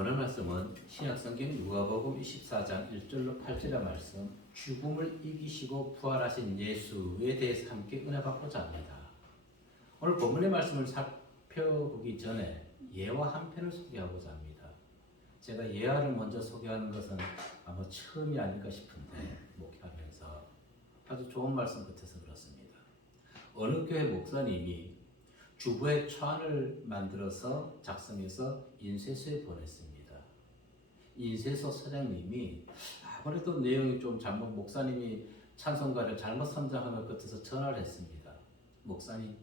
오늘 말씀은 신약성경 누가복음 24장 1절로 8절의 말씀, 죽음을 이기시고 부활하신 예수에 대해서 함께 은혜 받고자 합니다. 오늘 본문의 말씀을 살펴보기 전에 예화 한 편을 소개하고자 합니다. 제가 예화를 먼저 소개하는 것은 아마 처음이 아닐까 싶은데 목회하면서 아주 좋은 말씀 같아서 그렇습니다. 어느 교회 목사님이 주부의 초안을 만들어서 작성해서 인쇄소에 보냈습니다. 인쇄소 사장님이 아무래도 내용이 좀 잘못, 목사님이 찬송가를 잘못 선정한 것 같아서 전화를 했습니다. 목사님,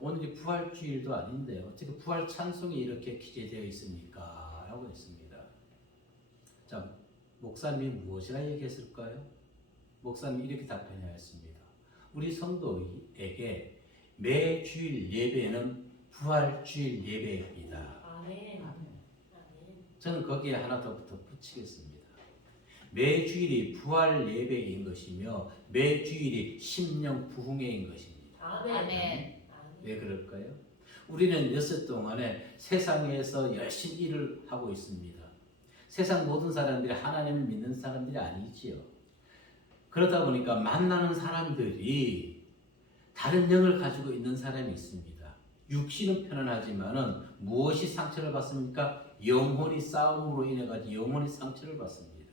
오늘이 부활주일도 아닌데 어떻게 부활 찬송이 이렇게 기재되어 있습니까? 라고 했습니다. 자, 목사님이 무엇이라 얘기했을까요? 목사님이 이렇게 답변하였습니다. 우리 성도에게 매 주일 예배는 부활주일 예배입니다. 아멘. 저는 거기에 하나 더 붙이겠습니다. 매 주일이 부활 예배인 것이며 매 주일이 심령 부흥회인 것입니다. 아멘. 왜 그럴까요? 우리는 여섯 동안에 세상에서 열심히 일을 하고 있습니다. 세상 모든 사람들이 하나님을 믿는 사람들이 아니지요. 그러다 보니까 만나는 사람들이 다른 영을 가지고 있는 사람이 있습니다. 육신은 편안하지만은 무엇이 상처를 받습니까? 영혼이 싸움으로 인해 가지고 영혼이 상처를 받습니다.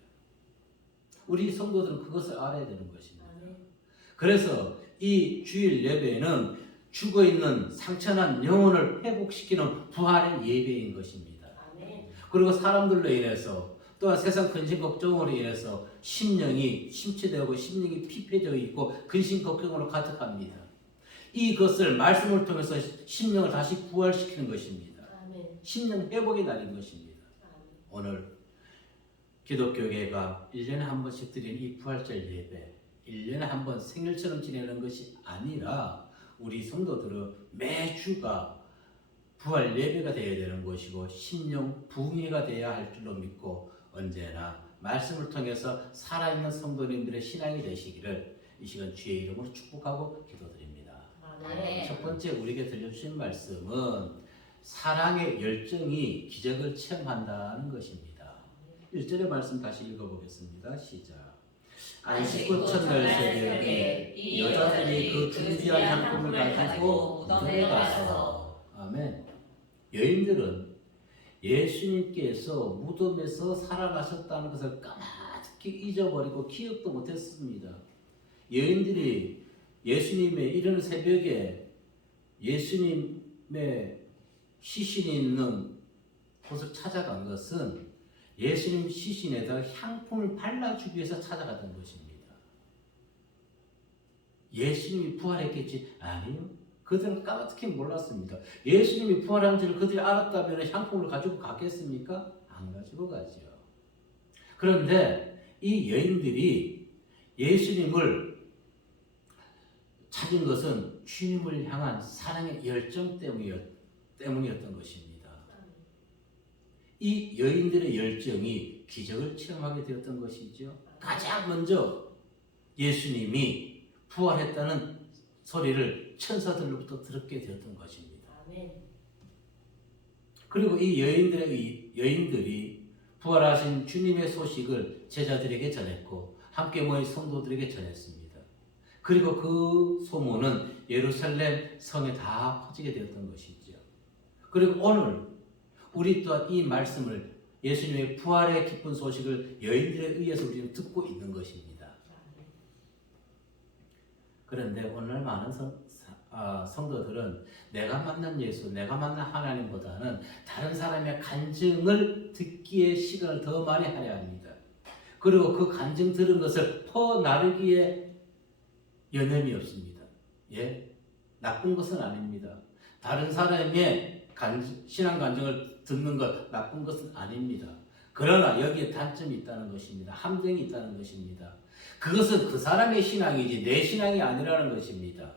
우리 성도들은 그것을 알아야 되는 것입니다. 그래서 이 주일 예배는 죽어 있는 상처난 영혼을 회복시키는 부활의 예배인 것입니다. 그리고 사람들로 인해서 또한 세상 근심 걱정으로 인해서 심령이 심취되고 심령이 피폐되어 있고 근심 걱정으로 가득합니다. 이것을 말씀을 통해서 심령을 다시 부활시키는 것입니다. 심령 회복의 날인 것입니다. 오늘 기독교계가 1년에 한 번씩 드리는 이 부활절 예배, 1년에 한 번 생일처럼 지내는 것이 아니라 우리 성도들은 매주가 부활 예배가 되어야 되는 것이고 심령 부흥회가 되어야 할 줄로 믿고 언제나 말씀을 통해서 살아있는 성도님들의 신앙이 되시기를 이 시간 주의 이름으로 축복하고 기도드립니다. 첫 번째 우리에게 들려주신 말씀은 사랑의 열정이 기적을 체험한다는 것입니다. 1절의 말씀 다시 읽어보겠습니다. 시작. 안식구 첫날 새벽에 이 여자들이 그 준비한 향품을 가지고 무덤에 가서 아멘. 여인들은 예수님께서 무덤에서 살아나셨다는 것을 까맣게 잊어버리고 기억도 못했습니다. 여인들이 예수님의 이른 새벽에 예수님의 시신이 있는 곳을 찾아간 것은 예수님 시신에다 향품을 발라주기 위해서 찾아갔던 것입니다. 예수님이 부활했겠지? 아니요. 그들은 까맣게 몰랐습니다. 예수님이 부활한 줄을 그들이 알았다면 향품을 가지고 갔겠습니까? 안 가지고 가죠. 그런데 이 여인들이 예수님을 찾은 것은 주님을 향한 사랑의 열정 때문이었던 것입니다. 이 여인들의 열정이 기적을 체험하게 되었던 것이죠. 가장 먼저 예수님이 부활했다는 소리를 천사들로부터 듣게 되었던 것입니다. 그리고 이 여인들이 부활하신 주님의 소식을 제자들에게 전했고 함께 모인 성도들에게 전했습니다. 그리고 그 소문은 예루살렘 성에 다 퍼지게 되었던 것이죠. 그리고 오늘 우리 또한 이 말씀을 예수님의 부활의 기쁜 소식을 여인들에 의해서 우리는 듣고 있는 것입니다. 그런데 오늘 많은 성도들은 내가 만난 예수, 내가 만난 하나님보다는 다른 사람의 간증을 듣기에 시간을 더 많이 하려 합니다. 그리고 그 간증 들은 것을 퍼나르기에 여념이 없습니다. 예, 나쁜 것은 아닙니다. 다른 사람의 신앙 간증을 듣는 것 나쁜 것은 아닙니다. 그러나 여기에 단점이 있다는 것입니다. 함정이 있다는 것입니다. 그것은 그 사람의 신앙이지 내 신앙이 아니라는 것입니다.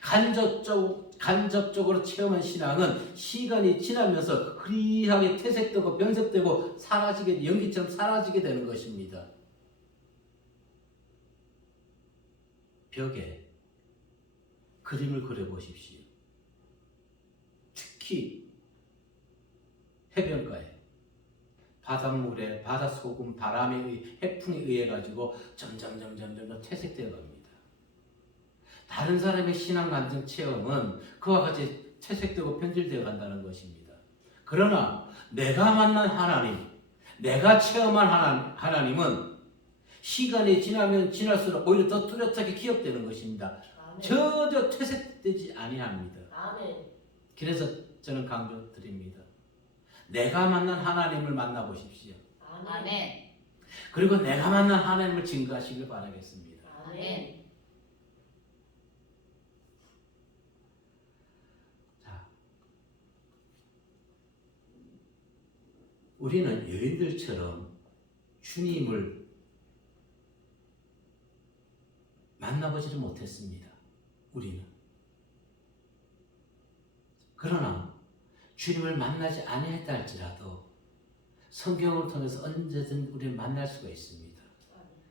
간접적으로 체험한 신앙은 시간이 지나면서 흐리하게 퇴색되고 변색되고 사라지게, 연기처럼 사라지게 되는 것입니다. 벽에 그림을 그려보십시오. 특히 해변가에 바닷물에 바닷소금 바람에 해풍에 의해 가지고 점점 퇴색되어 갑니다. 다른 사람의 신앙 간증 체험은 그와 같이 퇴색되고 변질되어 간다는 것입니다. 그러나 내가 만난 하나님, 내가 체험한 하나님은 시간이 지나면 지날수록 오히려 더 뚜렷하게 기억되는 것입니다. 전혀 퇴색되지 아니합니다. 그래서 저는 강조드립니다. 내가 만난 하나님을 만나보십시오. 아멘. 그리고 내가 만난 하나님을 증거하시길 바라겠습니다. 아멘. 자, 우리는 여인들처럼 주님을 만나보지를 못했습니다. 우리는. 그러나 주님을 만나지 아니했다 할지라도 성경을 통해서 언제든 우리를 만날 수가 있습니다.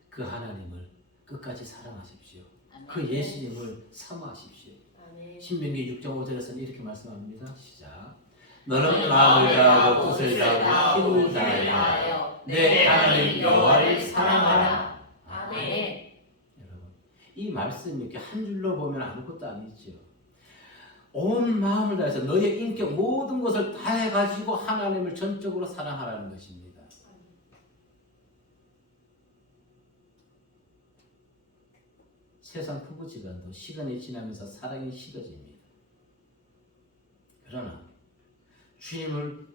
그 하나님을 끝까지 사랑하십시오. 그 예수님을 사모하십시오. 신명기 6장 5절에서는 이렇게 말씀합니다. 시작. 너는 마음을 다하고 뜻을 다하고 힘을 다하여 내 하나님 여호와를 사랑하라. 아멘. 여러분, 이 말씀이 이렇게 한 줄로 보면 아무것도 아니죠. 온 마음을 다해서 너의 인격 모든 것을 다해가지고 하나님을 전적으로 사랑하라는 것입니다. 세상 부부지간도 시간이 지나면서 사랑이 식어집니다. 그러나 주님을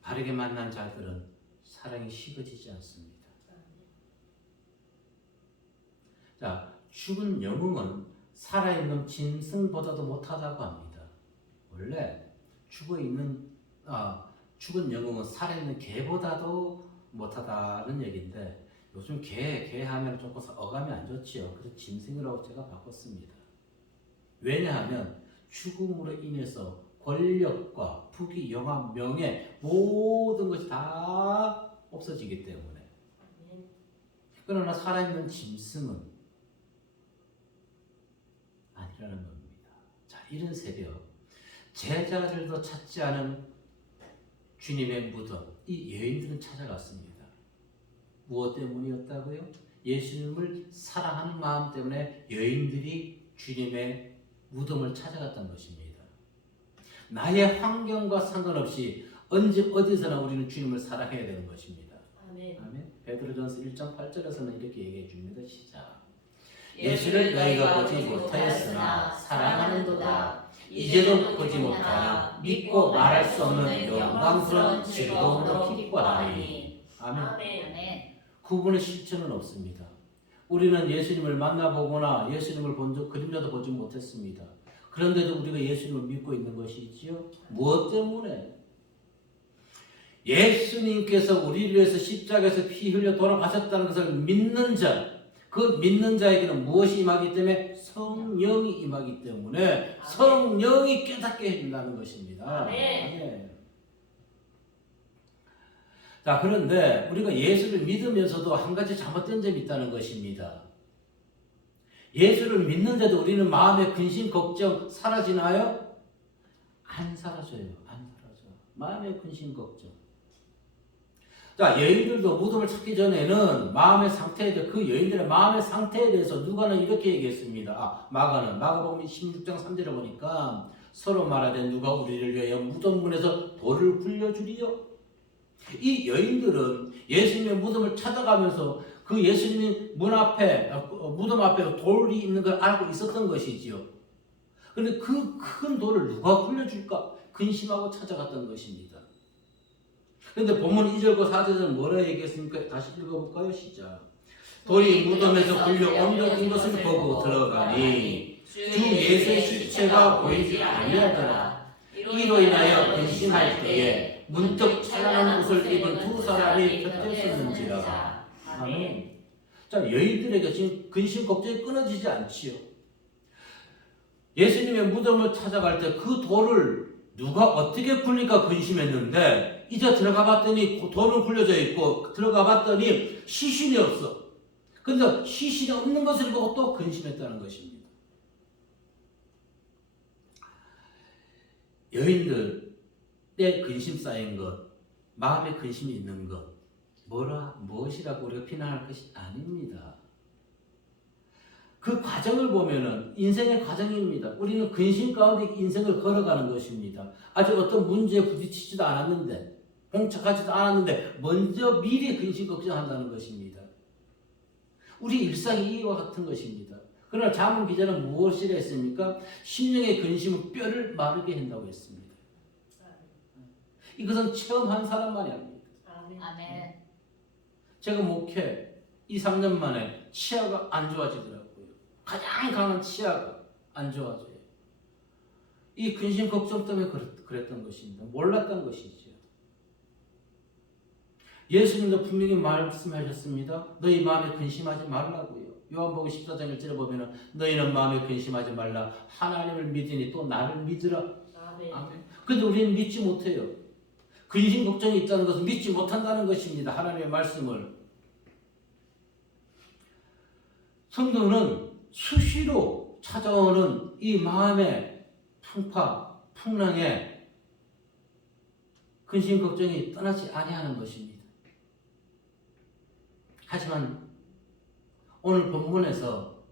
바르게 만난 자들은 사랑이 식어지지 않습니다. 자, 죽은 영웅은 살아있는 짐승보다도 못하다고 합니다. 원래 죽은 영웅은 살아있는 개보다도 못하다는 얘기인데 요즘 개 하면 조금 어감이 안 좋지요. 그래서 짐승이라고 제가 바꿨습니다. 왜냐하면 죽음으로 인해서 권력과 부귀, 영화, 명예 모든 것이 다 없어지기 때문에. 그러나 살아있는 짐승은 아니라는 겁니다. 자, 이런 새벽 제자들도 찾지 않은 주님의 무덤, 이 여인들은 찾아갔습니다. 무엇 때문이었다고요? 예수님을 사랑하는 마음 때문에 여인들이 주님의 무덤을 찾아갔던 것입니다. 나의 환경과 상관없이 언제 어디서나 우리는 주님을 사랑해야 되는 것입니다. 아멘. 베드로전서 1장 8절에서는 이렇게 얘기해 줍니다. 시작. 예수를 너희가 보지 못하였으나 사랑하는도다. 이제도 보지 못하나 믿고 말할 수 없는 영광스러운 즐거움으로 기뻐하니. 아멘. 구분의 실체는 없습니다. 우리는 예수님을 만나보거나 예수님을 본 적 그림자도 보지 못했습니다. 그런데도 우리가 예수님을 믿고 있는 것이지요. 무엇 때문에? 예수님께서 우리를 위해서 십자가에서 피 흘려 돌아가셨다는 것을 믿는 자, 그 믿는 자에게는 무엇이 임하기 때문에? 성령이 임하기 때문에 성령이 깨닫게 해준다는 것입니다. 아멘. 자, 그런데 우리가 예수를 믿으면서도 한 가지 잘못된 점이 있다는 것입니다. 예수를 믿는데도 우리는 마음의 근심, 걱정 사라지나요? 안 사라져요. 안 사라져. 마음의 근심, 걱정. 자, 여인들도 무덤을 찾기 전에는 마음의 상태에 대해, 그 여인들의 마음의 상태에 대해서 누가는 이렇게 얘기했습니다. 마가복음 16장 3절에 보니까 서로 말하되 누가 우리를 위하여 무덤문에서 돌을 굴려주리요? 이 여인들은 예수님의 무덤을 찾아가면서 그 예수님의 무덤 앞에 돌이 있는 걸 알고 있었던 것이지요. 그런데 그 큰 돌을 누가 굴려줄까? 근심하고 찾아갔던 것입니다. 그런데 본문 2절과 4절은 뭐라 얘기했습니까? 다시 읽어볼까요? 시작. 돌이 무덤에서 굴려 옮겨진 것을 보고 들어가니 주 예수의 시체가 보이지 아니하더라. 이로 인하여 근심할 때에 문득 찬란한 옷을 입은 두 사람이 곁에 섰는지라. 아멘. 자, 여인들에게 지금 근심 걱정이 끊어지지 않지요. 예수님의 무덤을 찾아갈 때 그 돌을 누가 어떻게 굴릴까 근심했는데 이제 들어가 봤더니 돌은 굴려져 있고 들어가 봤더니 시신이 없어. 근데 시신이 없는 것을 보고 또 근심했다는 것입니다. 여인들의 근심 쌓인 것, 마음에 근심이 있는 것, 무엇이라고 우리가 비난할 것이 아닙니다. 그 과정을 보면은 인생의 과정입니다. 우리는 근심 가운데 인생을 걸어가는 것입니다. 아직 어떤 문제에 부딪히지도 않았는데, 봉착하지도 않았는데, 먼저 미리 근심 걱정한다는 것입니다. 우리 일상이 이와 같은 것입니다. 그러나 자문 기자는 무엇이라 했습니까? 심령의 근심은 뼈를 마르게 한다고 했습니다. 이것은 체험한 사람만이 합니다. 아멘. 제가 목회 2, 3년 만에 치아가 안 좋아지더라고요. 가장 강한 치아가 안 좋아져요. 이 근심 걱정 때문에 그랬던 것입니다. 몰랐던 것이죠. 예수님도 분명히 말씀하셨습니다. 너희 마음에 근심하지 말라고요. 요한복음 14장 1절에 보면 너희는 마음에 근심하지 말라. 하나님을 믿으니 또 나를 믿으라. 아멘. 근데 우리는 믿지 못해요. 근심 걱정이 있다는 것은 믿지 못한다는 것입니다. 하나님의 말씀을. 성도는 수시로 찾아오는 이 마음의 풍랑에 근심 걱정이 떠나지 아니하는 것입니다. 하지만 오늘 본문에서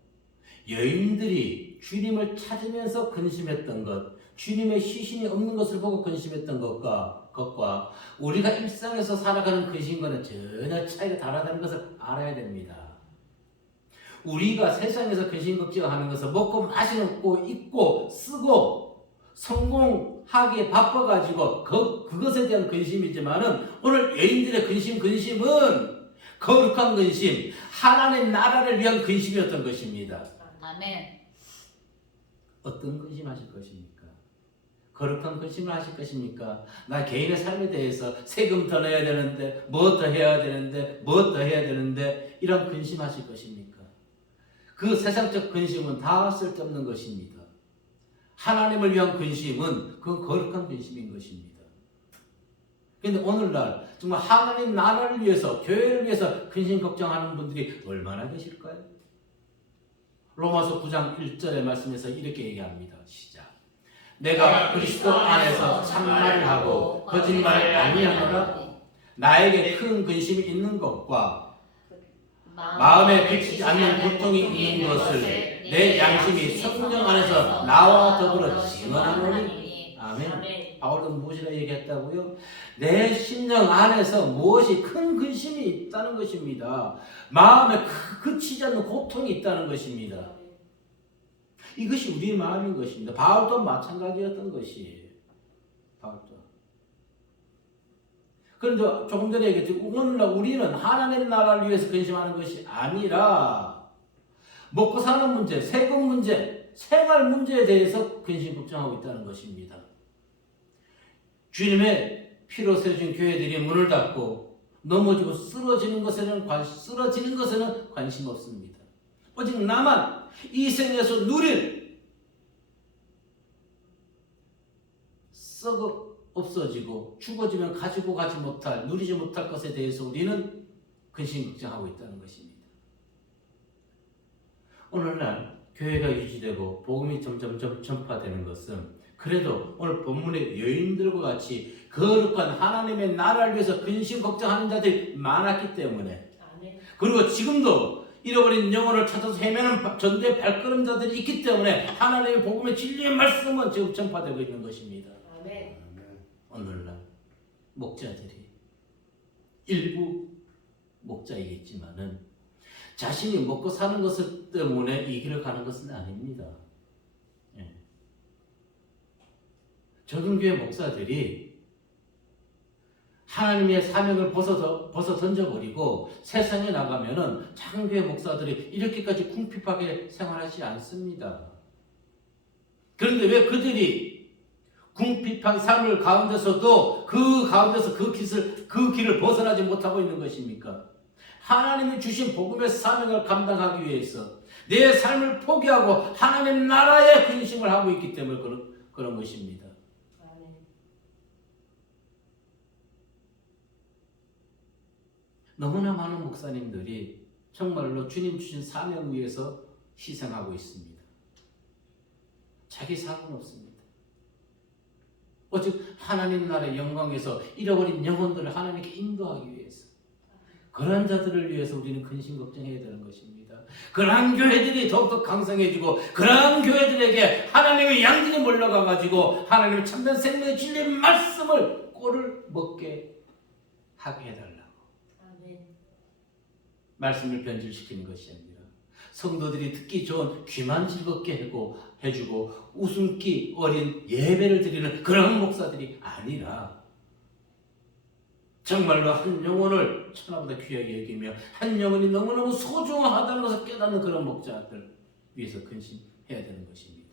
여인들이 주님을 찾으면서 근심했던 것, 주님의 시신이 없는 것을 보고 근심했던 것과 우리가 일상에서 살아가는 근심과는 전혀 차이가 다르다는 것을 알아야 됩니다. 우리가 세상에서 근심 걱정하는 것은 먹고 마시는 거 입고 쓰고 성공하기에 바빠가지고 그것에 대한 근심이지만은 오늘 여인들의 근심은 거룩한 근심, 하나님 나라를 위한 근심이었던 것입니다. 아멘. 어떤 근심하실 것입니까? 거룩한 근심을 하실 것입니까? 나 개인의 삶에 대해서 세금 더 내야 되는데, 뭐 더 해야 되는데, 이런 근심하실 것입니까? 그 세상적 근심은 다 쓸데없는 것입니다. 하나님을 위한 근심은 그건 거룩한 근심인 것입니다. 그런데 오늘날 정말 하나님 나라를 위해서, 교회를 위해서 근심 걱정하는 분들이 얼마나 계실까요? 로마서 9장 1절의 말씀에서 이렇게 얘기합니다. 시작. 내가 그리스도 안에서 참말을 하고 거짓말을 아니하노라. 나에게 큰 근심이 있는 것과 마음에 비치지 않는 고통이 있는 것을 내 양심이 성령 안에서 나와 더불어 증언하노니. 아멘. 바울은 무엇이라 얘기했다고요? 내 심령 안에서 무엇이 큰 근심이 있다는 것입니다. 마음에 그치지 않는 고통이 있다는 것입니다. 이것이 우리의 마음인 것입니다. 바울도 마찬가지였던 것이에요. 바울도. 그런데 조금 전에 얘기했죠. 오늘날 우리는 하나님 나라를 위해서 근심하는 것이 아니라 먹고 사는 문제, 세금 문제, 생활 문제에 대해서 근심 걱정하고 있다는 것입니다. 주님의 피로 세워진 교회들이 문을 닫고 넘어지고 쓰러지는 것에는 관심 없습니다. 오직 나만 이 생에서 누릴 썩어 없어지고 죽어지면 가지고 가지 못할, 누리지 못할 것에 대해서 우리는 근심 걱정하고 있다는 것입니다. 오늘날 교회가 유지되고 복음이 점점 전파되는 것은 그래도 오늘 본문의 여인들과 같이 거룩한 하나님의 나라를 위해서 근심 걱정하는 자들이 많았기 때문에, 그리고 지금도 잃어버린 영혼을 찾아서 헤매는 전도의 발걸음자들이 있기 때문에 하나님의 복음의 진리의 말씀은 지금 전파되고 있는 것입니다. 아멘. 오늘날 목자들이 일부 목자이겠지만은 자신이 먹고 사는 것 때문에 이 길을 가는 것은 아닙니다. 적은교회 목사들이 하나님의 사명을 벗어 던져버리고 세상에 나가면은 작은교회 목사들이 이렇게까지 궁핍하게 생활하지 않습니다. 그런데 왜 그들이 궁핍한 삶을 가운데서도 그 길을 벗어나지 못하고 있는 것입니까? 하나님이 주신 복음의 사명을 감당하기 위해서 내 삶을 포기하고 하나님 나라에 근심을 하고 있기 때문에 그런 것입니다. 너무나 많은 목사님들이 정말로 주님 주신 사명 위해서 희생하고 있습니다. 자기 상은 없습니다. 오직 하나님 나라의 영광에서 잃어버린 영혼들을 하나님께 인도하기 위해서 그러한 자들을 위해서 우리는 근심 걱정해야 되는 것입니다. 그러한 교회들이 더욱더 강성해지고 그러한 교회들에게 하나님의 양들이 몰려가가지고 하나님의 참된 생명의 진리의 말씀을 꼴을 먹게 하게 해달라고. 말씀을 변질시키는 것이 아니라 성도들이 듣기 좋은 귀만 즐겁게 해주고 웃음기 어린 예배를 드리는 그런 목사들이 아니라 정말로 한 영혼을 천하보다 귀하게 여기며 한 영혼이 너무너무 소중하다는 것을 깨닫는 그런 목자들 위해서 근심해야 되는 것입니다.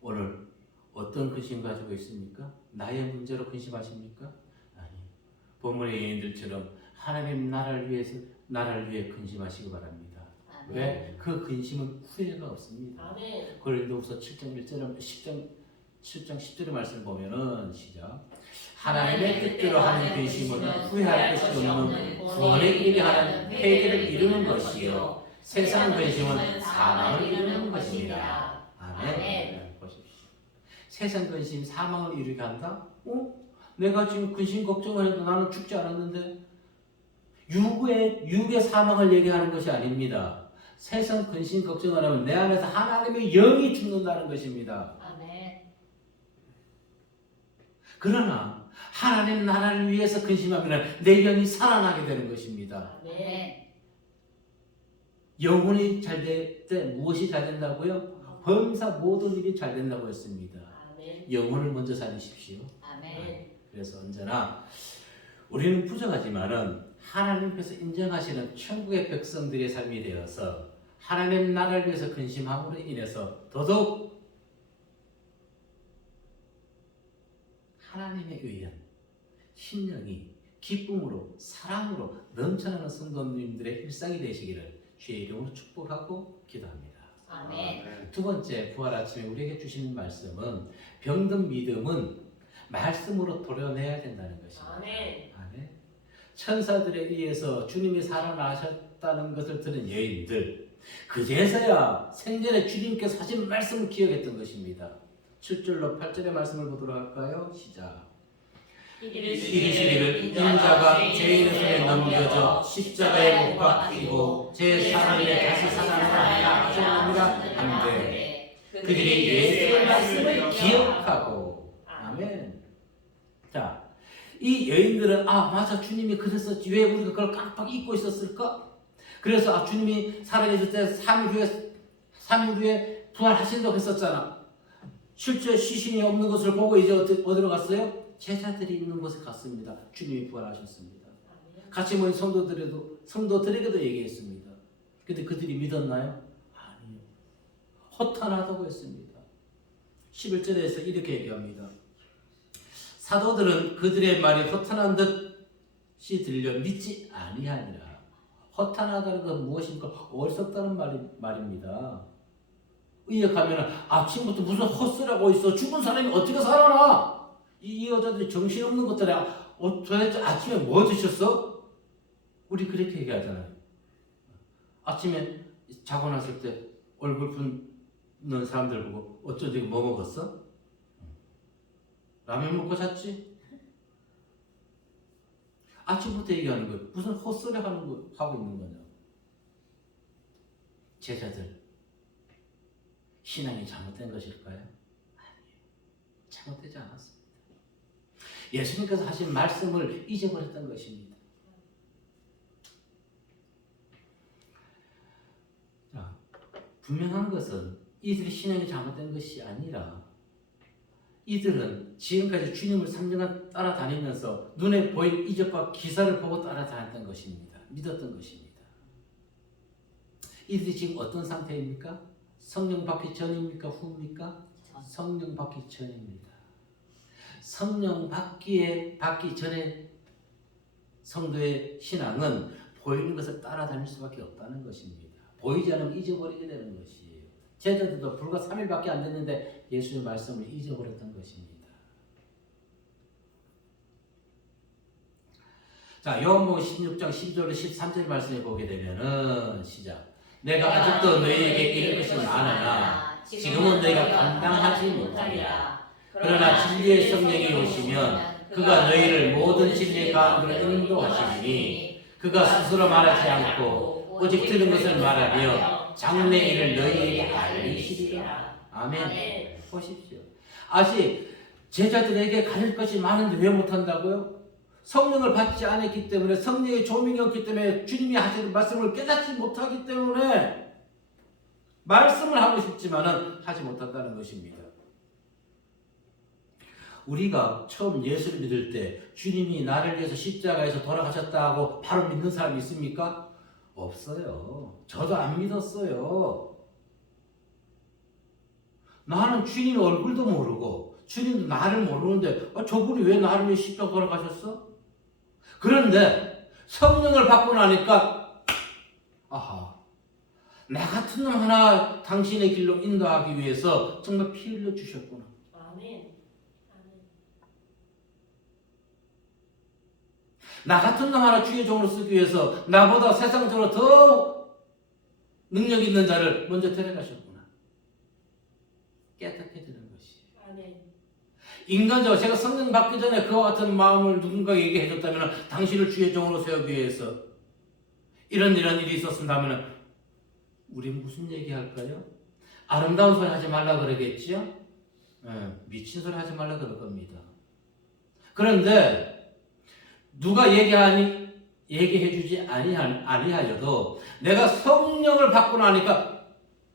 오늘 어떤 근심 가지고 있습니까? 나의 문제로 근심하십니까? 아니, 본문의 예인들처럼 하나님 나라를 위해 근심하시기 바랍니다. 왜? 그 근심은 후회가 없습니다. 고린도후서 7장 10절의 말씀을 보면은 시작. 하나님의 뜻대로 하는 근심은 후회할 것이 없는 구원의 일이 하는 회개를 이루는 것이요 세상 근심은 사망을 이루는 것이니라. 아멘. 보십시오. 세상 근심 사망을 이루게 한다? 내가 지금 근심 걱정을 해도 나는 죽지 않았는데 육의 사망을 얘기하는 것이 아닙니다. 세상 근심 걱정을 하면 내 안에서 하나님의 영이 죽는다는 것입니다. 그러나 하나님 나라를 위해서 근심하면 내 영이 살아나게 되는 것입니다. 영혼이 잘 될 때 무엇이 잘 된다고요? 범사 모든 일이 잘 된다고 했습니다. 영혼을 먼저 살리십시오. 그래서 언제나 우리는 부정하지만은 하나님께서 인정하시는 천국의 백성들의 삶이 되어서 하나님 나라를 위해서 근심함으로 인해서 더더욱 하나님의 의연, 신령이 기쁨으로 사랑으로 넘쳐나는 성도님들의 일상이 되시기를 주의 이름으로 축복하고 기도합니다. 두 번째 부활 아침에 우리에게 주시는 말씀은 병든 믿음은 말씀으로 도려내야 된다는 것입니다. 아멘. 천사들에 의해서 주님이 살아나셨다는 것을 들은 여인들 그제서야 생전에 주님께서 하신 말씀을 기억했던 것입니다. 7절로 8절의 말씀을 보도록 할까요? 시작. 이르시기를 인자가 죄인의 손에 넘겨져 십자가에 못 박히고 제3일에 다시 살아나야 하셨느니라 한데 그들이 예수의 말씀을 기억하고 아멘. 자, 이 여인들은 맞아 주님이 그랬었지 왜 우리가 그걸 깜빡 잊고 있었을까? 그래서 주님이 살아계실 때 3일 후에 부활하신다고 했었잖아. 실제 시신이 없는 것을 보고 이제 어디로 갔어요? 제자들이 있는 곳에 갔습니다. 주님이 부활하셨습니다. 같이 모인 성도들에게도 얘기했습니다. 근데 그들이 믿었나요? 아니요. 허탄하다고 했습니다. 11절에서 이렇게 얘기합니다. 사도들은 그들의 말이 허탄한 듯이 들려 믿지 아니하니라. 허탄하다는 건 무엇입니까? 어리석다는 말입니다. 의역하면 아침부터 무슨 헛소리하고 있어. 죽은 사람이 어떻게 살아나? 이 여자들이 정신없는 것들이야. 도대체 아침에 뭐 드셨어? 우리 그렇게 얘기하잖아요. 아침에 자고 났을 때 얼굴 붓는 사람들 보고 어쩐지 뭐 먹었어? 라면 먹고 잤지? 아침부터 얘기하는 거예요. 무슨 헛소리 하고 있는 거냐? 제자들, 신앙이 잘못된 것일까요? 아니에요. 잘못되지 않았습니다. 예수님께서 하신 말씀을 잊어버렸던 것입니다. 자, 분명한 것은 이들의 신앙이 잘못된 것이 아니라 이들은 지금까지 주님을 3년간 따라다니면서 눈에 보인 이적과 기사를 보고 따라다녔던 것입니다. 믿었던 것입니다. 이들이 지금 어떤 상태입니까? 성령 받기 전입니까? 후입니까? 성령 받기 전입니다. 성령 받기 전에 성도의 신앙은 보이는 것을 따라다닐 수밖에 없다는 것입니다. 보이지 않으면 잊어버리게 되는 것이에요. 제자들도 불과 3일밖에 안 됐는데 예수의 말씀을 잊어버렸던 것입니다. 자, 요한복음 16장 12절로 13절 말씀을 보게 되면은 시작. 내가 아직도 너희에게 이를 것이 많으나 지금은 너희가 감당하지 못하리라. 그러나 진리의 성령이 오시면 그가 너희를 모든 진리의 가운데로 인도하시니 그가 스스로 말하지 않고 오직 들은 것을 말하며 장래 일을 너희에게 알리시리라. 아멘. 보십시오. 아직 제자들에게 가질 것이 많은데 왜 못한다고요? 성령을 받지 않았기 때문에, 성령의 조명이 없기 때문에, 주님이 하시는 말씀을 깨닫지 못하기 때문에 말씀을 하고 싶지만은 하지 못한다는 것입니다. 우리가 처음 예수를 믿을 때 주님이 나를 위해서 십자가에서 돌아가셨다고 바로 믿는 사람이 있습니까? 없어요. 저도 안 믿었어요. 나는 주님 얼굴도 모르고 주님도 나를 모르는데 저분이 왜 나를 위해 십자가 돌아가셨어? 그런데 성령을 받고 나니까 아하, 나 같은 놈 하나 당신의 길로 인도하기 위해서 정말 피 흘려 주셨구나. 아멘. 나 같은 놈 하나 주의 종으로 쓰기 위해서 나보다 세상적으로 더 능력 있는 자를 먼저 데려가셨구나. 깨닫해지는 것이. 아멘. 인간적으로 제가 성령 받기 전에 그와 같은 마음을 누군가에게 해줬다면 당신을 주의 종으로 세우기 위해서 이런 일이 있었다면 우리 무슨 얘기할까요? 아름다운 소리 하지 말라 그러겠지요? 미친 소리 하지 말라 그럴 겁니다. 그런데 누가 얘기해주지 아니하여도 내가 성령을 받고 나니까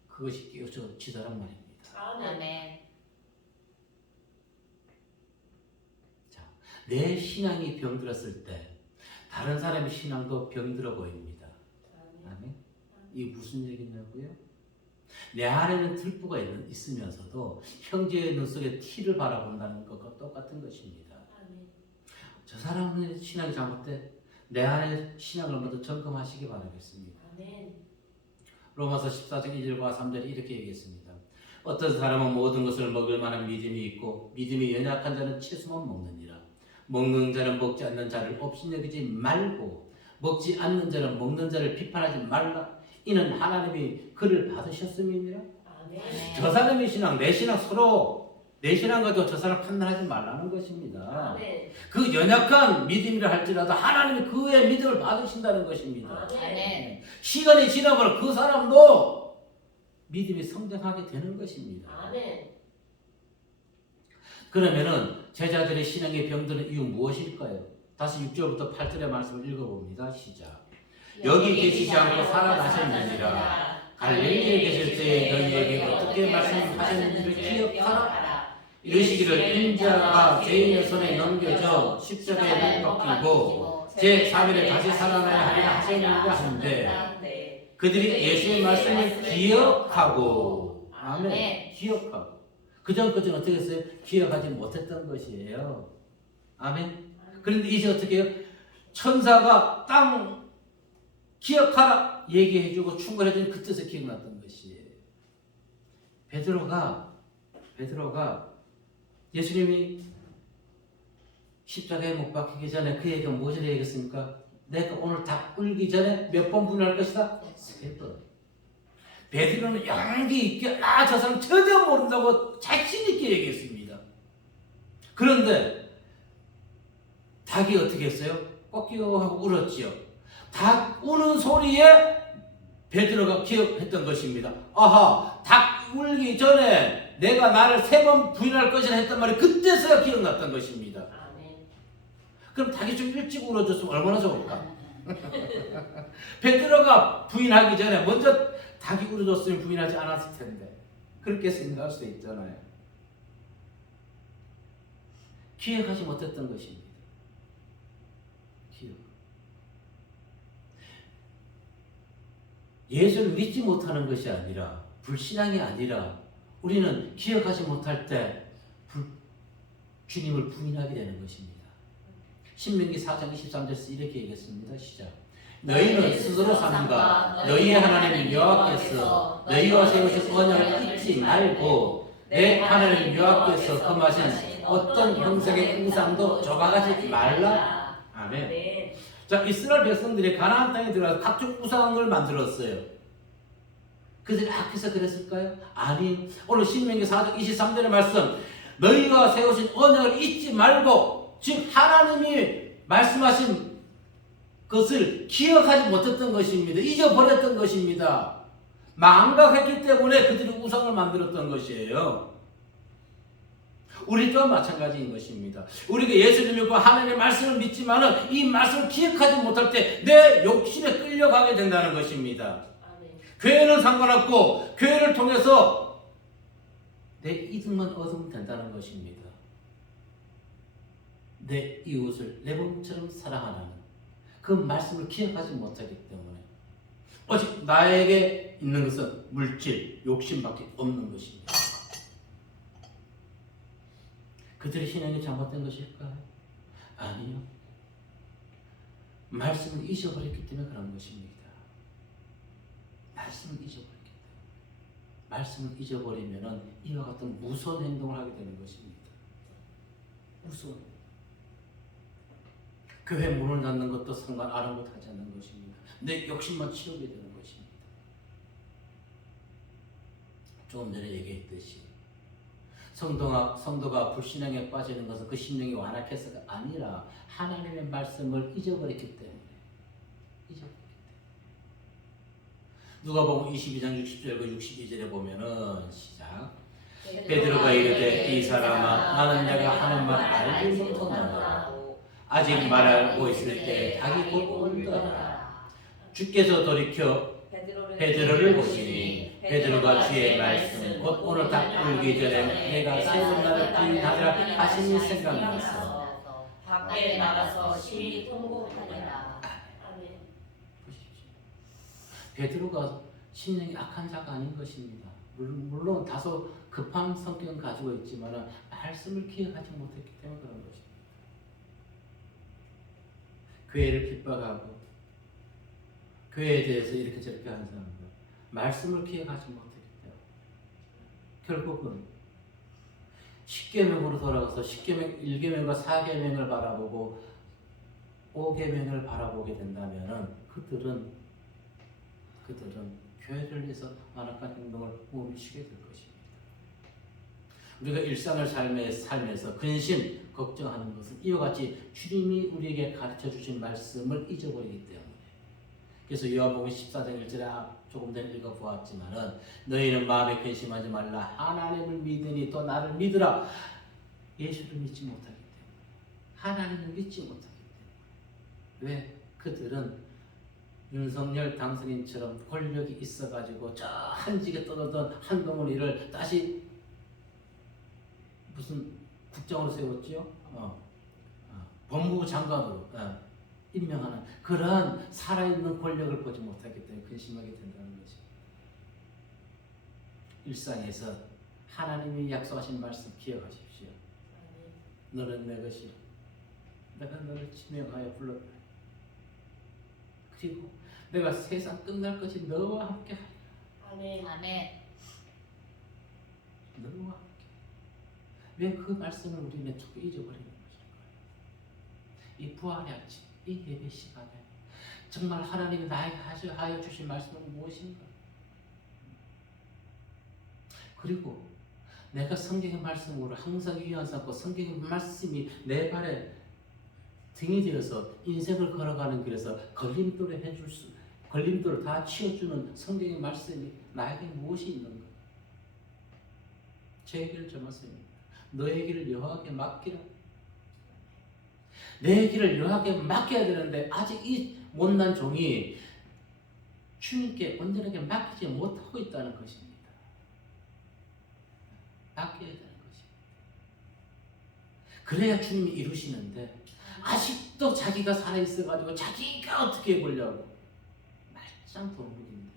그것이 깨우쳐지더란 말입니다. 아멘. 자, 내 신앙이 병들었을 때 다른 사람의 신앙도 병들어 보입니다. 아멘. 이게 무슨 얘기냐고요? 내 안에는 들보가 있으면서도 형제의 눈 속에 티를 바라본다는 것과 똑같은 것입니다. 저 사람의 신앙이 잘못돼 내 안에 신앙을 먼저 점검하시기 바라겠습니다. 아멘. 로마서 14장 1절과 3절에 이렇게 얘기했습니다. 어떤 사람은 모든 것을 먹을 만한 믿음이 있고 믿음이 연약한 자는 채소만 먹느니라. 먹는 자는 먹지 않는 자를 업신여기지 말고 먹지 않는 자는 먹는 자를 비판하지 말라. 이는 하나님이 그를 받으셨음이니라. 아멘. 저 사람의 신앙, 내 신앙 서로 내 신앙과도 저 사람 판단하지 말라는 것입니다. 아멘. 그 연약한 믿음이라 할지라도 하나님이 그의 믿음을 받으신다는 것입니다. 아멘. 시간이 지나면 그 사람도 믿음이 성장하게 되는 것입니다. 아멘. 그러면은 제자들의 신앙의 병드는 이유 무엇일까요? 다시 6절부터 8절의 말씀을 읽어봅니다. 시작. 여기 계시지 않고 살아나셨느니라. 갈릴리에 계실 때에 너희에게 어떻게 말씀하셨는지를 기억하라. 이르시기를 인자가 죄인의 손에 넘겨져 십자가에 못 박히고 제3일에 다시 살아나야 하리라 하셨느니라 하는데 그들이 예수의 말씀을 기억하고 아멘. 기억하고 그전까지는 어떻게 했어요? 기억하지 못했던 것이에요. 아멘. 그런데 이제 어떻게 해요? 천사가 땅 기억하라 얘기해주고 충고해주니 그때서 기억났던 것이에요. 베드로가 예수님이 십자가에 못 박히기 전에 그에게 무엇을 얘기했습니까? 내가 오늘 닭 울기 전에 몇 번 분할 것이다? 3번. 베드로는 용기 있게 저 사람 전혀 모른다고 자신 있게 얘기했습니다. 그런데 닭이 어떻게 했어요? 꺾이고 하고 울었지요. 닭 우는 소리에 베드로가 기억했던 것입니다. 아하, 닭 울기 전에 내가 나를 3번 부인할 것이라 했단 말이 그때서야 기억났던 것입니다. 아멘. 그럼 닭이 좀 일찍 울어줬으면 얼마나 좋을까? 베드로가 부인하기 전에 먼저 닭이 울어줬으면 부인하지 않았을 텐데 그렇게 생각할 수 있잖아요. 기억하지 못했던 것입니다. 기억. 예수를 믿지 못하는 것이 아니라 불신앙이 아니라 우리는 기억하지 못할 때 주님을 부인하게 되는 것입니다. 신명기 4장 23절에서 이렇게 얘기했습니다. 시작. 너희는 스스로 삼가 너희의 하나님 여호와께서 너희와 세우신 언약을 잊지 말고 내 하나님 여호와께서 금하신 어떤 형상의 우상도 조각하지 말라. 아멘. 아멘. 자, 이스라엘 백성들이 가나안 땅에 들어가서 각종 우상을 만들었어요. 그들이 악해서 그랬을까요? 아니. 오늘 신명기 4장 23절의 말씀 너희가 세우신 언약을 잊지 말고, 즉 하나님이 말씀하신 것을 기억하지 못했던 것입니다. 잊어버렸던 것입니다. 망각했기 때문에 그들이 우상을 만들었던 것이에요. 우리 또한 마찬가지인 것입니다. 우리가 예수를 믿고 하나님의 말씀을 믿지만은 이 말씀을 기억하지 못할 때 내 욕심에 끌려가게 된다는 것입니다. 교회는 상관없고 교회를 통해서 내 이득만 얻으면 된다는 것입니다. 내 이웃을 내 몸처럼 사랑하는 그 말씀을 기억하지 못하기 때문에 오직 나에게 있는 것은 물질, 욕심밖에 없는 것입니다. 그들의 신앙이 잘못된 것일까요? 아니요. 말씀을 잊어버렸기 때문에 그런 것입니다. 말씀을 잊어버렸기 때문에. 말씀을 잊어버리면 이와 같은 무서운 행동을 하게 되는 것입니다. 무서운. 교회 문을 닫는 것도 상관 아랑곳하지 않는 것입니다. 내 욕심만 채우게 되는 것입니다. 조금 전에 얘기했듯이 성도가 불신앙에 빠지는 것은 그 심령이 완악해서가 아니라 하나님의 말씀을 잊어버렸기 때문에. 누가복음 22장 60절과 62절에 보면은 시작. 베드로가 이르되 이 사람아 나는 내가 하는 말 알지 못하노라. 아직 말하고 있을 때 닭이 곧 온다. 주께서 돌이켜 베드로를 보시니 베드로가 주의 말씀 곧 오늘 닭 울기 전에 내가 세 번 나를 부인하리라 하시니 생각나서 밖에 나가서 심히 통곡하니라. 보십시오. 베드로가 심령이 악한 자가 아닌 것입니다. 물론 다소 급한 성격은 가지고 있지만 말씀을 기억하지 못했기 때문에 그런 것입니다. 교회를 핍박하고 교회에 대해서 이렇게 저렇게 하는 사람들 말씀을 기억하지 못했기 때문에 결국은 10계명으로 돌아가서 10계명, 1계명과 4계명을 바라보고 5계명을 바라보게 된다면 그들은 교회를 위해서 완악한 행동을 멈추게 될 것입니다. 우리가 일상을 살면서 근심, 걱정하는 것은 이와 같이 주님이 우리에게 가르쳐 주신 말씀을 잊어버리기 때문에. 그래서 요한복음 14장 1절에 조금 전에 읽어보았지만은 너희는 마음에 근심하지 말라. 하나님을 믿으니 또 나를 믿으라. 예수를 믿지 못하기 때문에. 하나님을 믿지 못하기 때문에. 왜? 그들은 윤석열 당선인처럼 권력이 있어가지고 저 한직에 떠들던 한동훈 이를 다시 무슨 국장으로 세웠지요? 법무부 장관으로 임명하는 그러한 살아있는 권력을 보지 못하기 때문에 근심하게 된다는 것이. 일상에서 하나님이 약속하신 말씀 기억하십시오. 너는 내 것이요 내가 너를 지명하여 불렀다. 그리고 내가 세상 끝날 것이 너와 함께 하리라. 아멘. 너와 함께. 왜 그 말씀을 우리는 자꾸 잊어버리는 것일까요? 이 부활의 아침, 이 예배 시간에 정말 하나님이 나에게 하여 주신 말씀은 무엇인가? 그리고 내가 성경의 말씀으로 항상 위안 삼고 성경의 말씀이 내 발에 등이 되어서 인생을 걸어가는 길에서 걸림돌을 다 치워주는 성경의 말씀이 나에게 무엇이 있는가? 제 길을 정하십니다. 너의 길을 여호와께 맡기라. 내 길을 여호와께 맡겨야 되는데 아직 이 못난 종이 주님께 온전하게 맡기지 못하고 있다는 것입니다. 맡겨야 되는 것입니다. 그래야 주님이 이루시는데 아직도 자기가 살아있어가지고 자기가 어떻게 해보려고 말짱 도둑인데.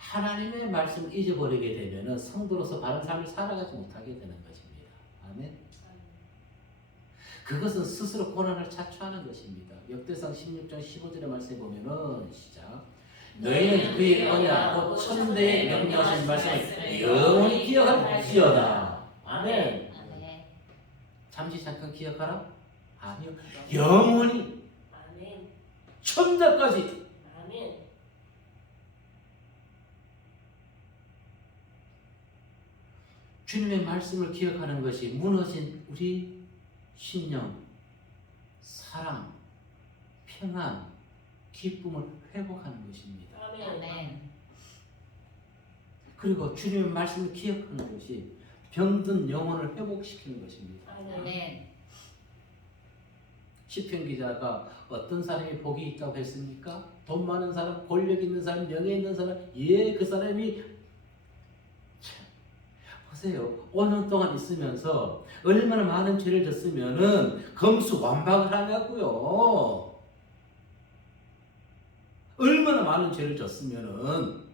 하나님의 말씀을 잊어버리게 되면 성도로서 바른 삶을 살아가지 못하게 되는 것입니다. 아멘. 그것은 스스로 고난을 자초하는 것입니다. 역대상 16장 15절의 말씀에 보면은 시작. 너희는 그의 언약 곧 천대에 명령하신 말씀을 영원히 기억할지어다. 아멘. 잠시 잠깐 기억하라? 아니요. 영원히. 아멘. 천대까지. 아멘. 주님의 말씀을 기억하는 것이 무너진 우리 신령, 사랑, 평안, 기쁨을 회복하는 것입니다. 아멘. 그리고 주님의 말씀을 기억하는 것이 병든 영혼을 회복시키는 것입니다. 아멘. 시편 기자가 어떤 사람이 복이 있다고 했습니까? 돈 많은 사람, 권력 있는 사람, 명예 있는 사람, 그 사람이 보세요. 5년 동안 있으면서 얼마나 많은 죄를 졌으면은 검수완박을 하냐고요. 얼마나 많은 죄를 졌으면은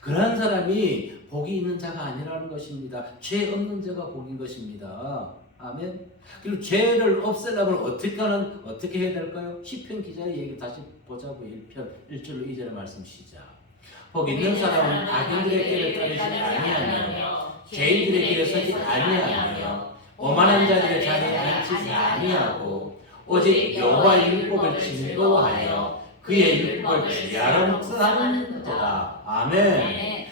그러한 사람이 복이 있는 자가 아니라는 것입니다. 죄 없는 자가 복인 것입니다. 아멘. 그리고 죄를 없애려면 어떻게 해야 될까요? 시편 기자의 얘기 다시 보자고. 1편 1절로 2절의 말씀 시작. 복 있는 사람은 악인들의 길을 따르지 아니하며 죄인들의 길에 서지 아니하며 오만한 자들의 자리에 앉지 아니하고 오직 여호와의 율법을 즐거워하여 그의 율법을 주야로 묵상하는도다. 아멘.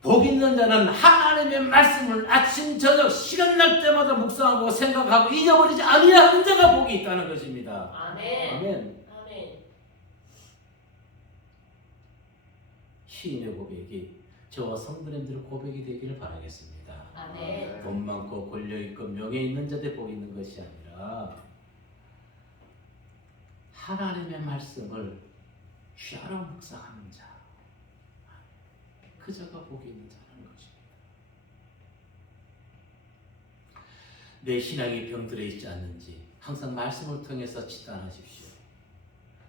복 있는 자는 하나님의 말씀을 아침 저녁 시간 날 때마다 묵상하고 생각하고 잊어버리지 아니하는 자가 복이 있다는 것입니다. 아멘. 아멘. 아멘. 시인의 고백이 저와 성도님들의 고백이 되기를 바라겠습니다. 아멘. 돈 많고 권력 있고 명예 있는 자들 복 있는 것이 아니라 하나님의 말씀을 쥐하러 묵상하는 자, 그 자가 복이 있는 자라는 것입니다. 내 신앙이 병들어 있지 않는지 항상 말씀을 통해서 치단하십시오.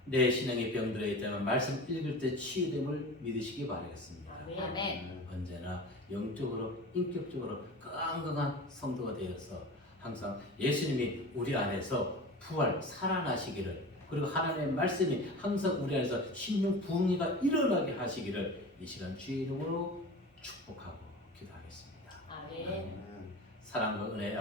내 신앙이 병들어 있다면 말씀 읽을 때 치유됨을 믿으시기 바라겠습니다. 아멘. 언제나 영적으로 인격적으로 건강한 성도가 되어서 항상 예수님이 우리 안에서 부활 살아나시기를, 그리고 하나님의 말씀이 항상 우리 안에서 신령 부흥이가 일어나게 하시기를 이 시간 주의 이름으로 축복하고 기도하겠습니다. 아멘. 사랑과 은혜의